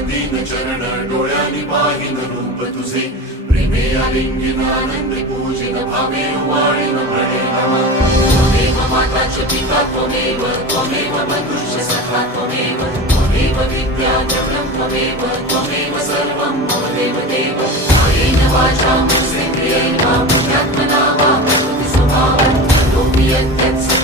दीन चरण डोळ्यांनी पाहिन रूप तुझे प्रेमे आलिंगिन आनंदे पूजिन भावे वाळीन म्हणे नमा त्वमेव माताच पिता त्वमेव बंधुश्च सखा त्वमेव विद्या द्रव्यं त्वमेव सर्वं मम देव कायेन वाचा मनसेन्द्रियेण वा बुद्ध्यात्मना वा प्रकृति स्वभावं करोमि यत्